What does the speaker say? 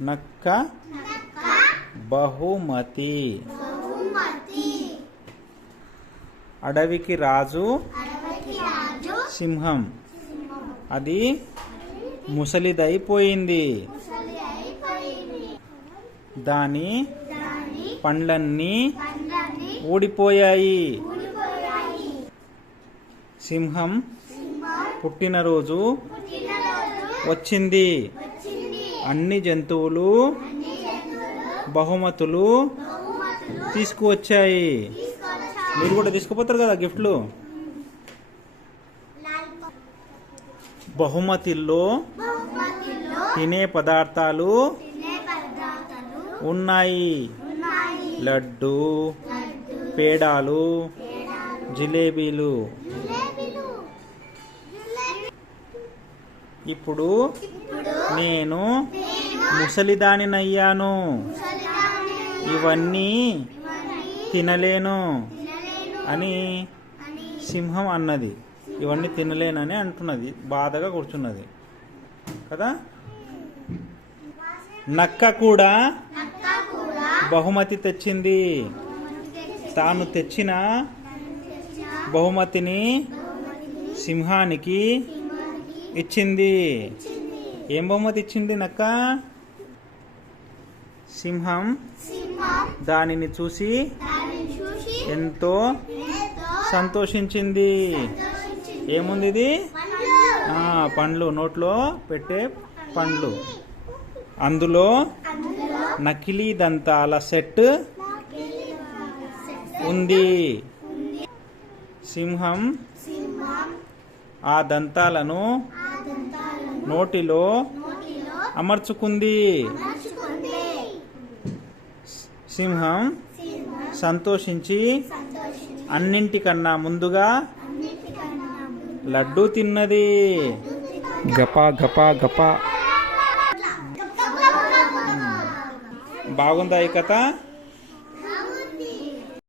నక్క బహుమతి. అడవికి రాజు సింహం. అది ముసలిదైపోయింది. దాని పండ్లన్నీ ఊడిపోయాయి. సింహం పుట్టినరోజు వచ్చింది. అన్ని జంతువులు బహుమతులు తీసుకువచ్చాయి. మీరు కూడా తీసుకుపోతారు కదా గిఫ్ట్లు. బహుమతిల్లో తినే పదార్థాలు ఉన్నాయి. లడ్డు, పేడాలు, జిలేబీలు. ఇప్పుడు నేను ముసలిదానినయ్యాను. ఇవన్నీ తినలేను అని సింహం అన్నది. ఇవన్నీ తినలేనని అంటున్నది. బాధగా కూర్చున్నది కదా. నక్క కూడా బహుమతి తెచ్చింది. తాను తెచ్చిన బహుమతిని సింహానికి ఇచ్చింది. ఏం బహుమతి ఇచ్చింది నక్క? సింహం దానిని చూసి ఎంతో సంతోషించింది. ఏముంది ఇది? పండ్లు, నోట్లో పెట్టే పండ్లు. అందులో నకిలీ దంతాల సెట్ ఉంది. సింహం ఆ దంతాలను నోటిలో అమర్చుకుంది. సింహం సంతోషించి అన్నింటికన్నా ముందుగా లడ్డూ తిన్నది. గపా గపా గపా. బాగుందా ఈ కథ?